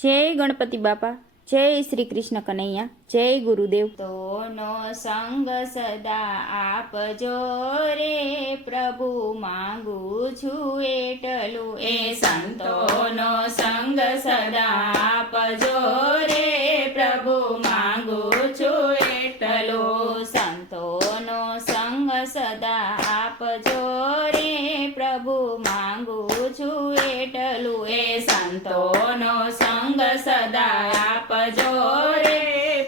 જય ગણપતિ બાપા, જય શ્રી કૃષ્ણ કનૈયા, જય ગુરુદેવ। તોનો સંગ સદા આપજો રે, પ્રભુ માંગુ છું એટલું। એ સંતોનો સંગ સદા આપજો રે, પ્રભુ માંગુ છું એટલું। સંતોનો સંગ સદા આપજો રે, પ્રભુ માંગુ છું એટલું। એ સંતોનો સંગ સદા આપજો રે,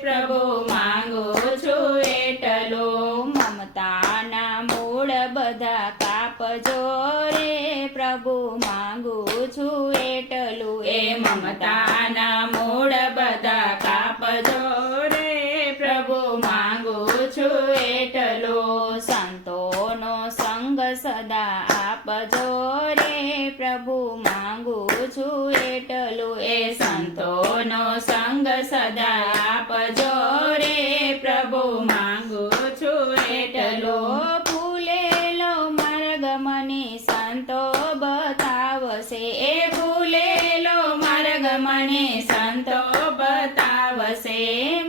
પ્રભુ માંગુ છું એટલું। મમતાના મૂળ બધા કાપજો રે, પ્રભુ માંગુ છું એટલું। એ મમતાના મૂળ બધા કાપજો રે, પ્રભુ માંગુ છું એટલું। સંતોનો સંગ સદા આપજો રે, પ્રભુ માંગુ છું એટલું। એ સંતોનો સંગ સદા આપજો રે, પ્રભુ માંગુ છું એટલું। ભૂલેલો માર્ગ મને સંતો બતાવશે, એ ભૂલેલો માર્ગ મને સંતો બતાવશે।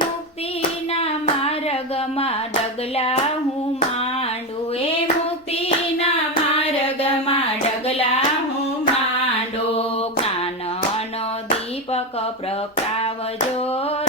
મુક્તિના માર્ગમાં ડગલા હું માંડું, એ મુક્તિના માર્ગમાં ડગલા હું માંડું। જ્ઞાનનો દીપક પ્રગટાવજો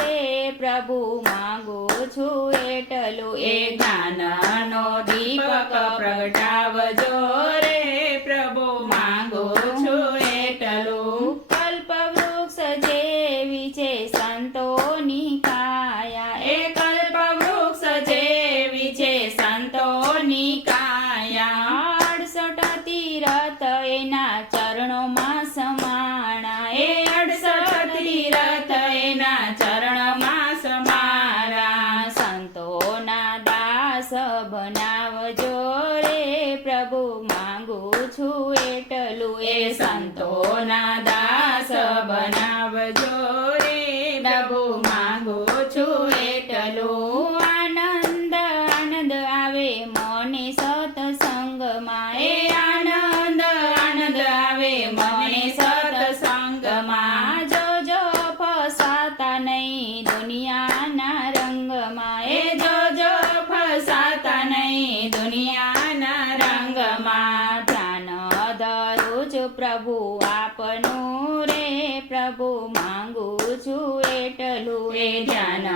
રે, પ્રભુ માંગુ છું એટલું। એ જ્ઞાનનો દીપક પ્રગટાવજો રે, પ્રભુ માંગુ છું એટલું। કલ્પવૃક્ષ જેવી છે સંતોની કાયા, એ કલ્પવૃક્ષ જેવી છે સંતોની કાયા। 68 તીરથ એના ચરણોમાં સમાણા, એ 68 તીરથ એના ચરણમાં સમારા। સંતોના દાસ બનાવજો રે, પ્રભુ માંગુ છું એટલું। એ સંતોના દાસ બનાવજો રે, પ્રભુ માંગુ છું એટલું। આનંદ આનંદ આવે મને સત્સંગમાં, એ આનંદ આનંદ આવે મને સત્સંગમાં। જોજો ફસાતા નહીં દુનિયાના રંગમાં, એ જોજો ફસાતા નહીં દુનિયાના રંગમાં। ધ્યાન ધરું છું પ્રભુ આપનું રે, પ્રભુ માંગુ છું એટલું। એ ધ્યાન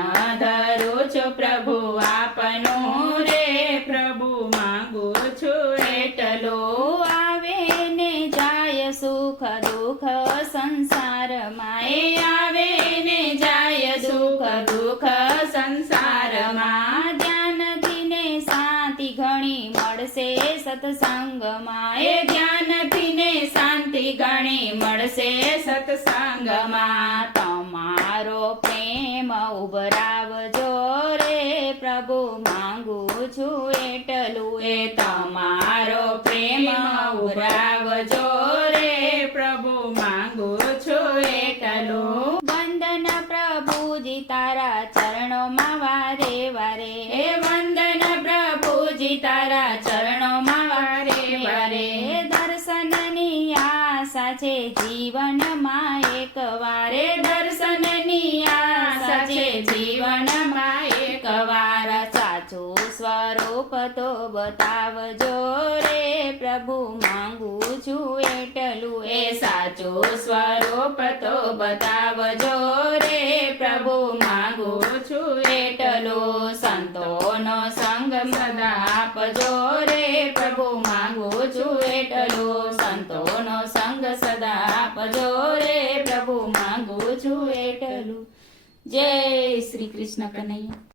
ધરું છું પ્રભુ આપનું રે, પ્રભુ માંગુ છું એટલું। આવે ને જાય સુખ દુઃખ સંસારમાં, એ આવે ને જાય સુખ દુઃખ સંસારમાં। ધ્યાનથી ને શાંતિ ઘણી મળશે સત્સંગમાં, એ ધ્યાનથી ને શાંતિ ઘણી મળશે સત્સંગમાં। તમારો પ્રેમ ઉભરાવજો રે, પ્રભુ માંગુ છું એટલું। એ તમારો પ્રેમ ઉભરાવજો રે, પ્રભુ માંગુ છું એટલું। વંદન પ્રભુજી તારા ચરણોમાં વારે વારે, એ વંદન પ્રભુજી તારા ચરણોમાં વારે વારે। દર્શનની આશા છે જીવનમાં એક વાર, એ દર્શનની આશા છે જીવનમાં એક વાર। સાચું સ્વરૂપ તો બતાવજો રે, પ્રભુ માંગુ છું એટલું। એ સાચું સ્વરૂપ તો બતાવજો રે, પ્રભુ માંગુ છું એટલું। સંતોનો સંગ સદા આપજો રે, પ્રભુ માંગુ છું એટલું। સંતોનો સંગ સદા આપજો રે, પ્રભુ માંગુ છું એટલું। જય શ્રી કૃષ્ણ કનૈયા।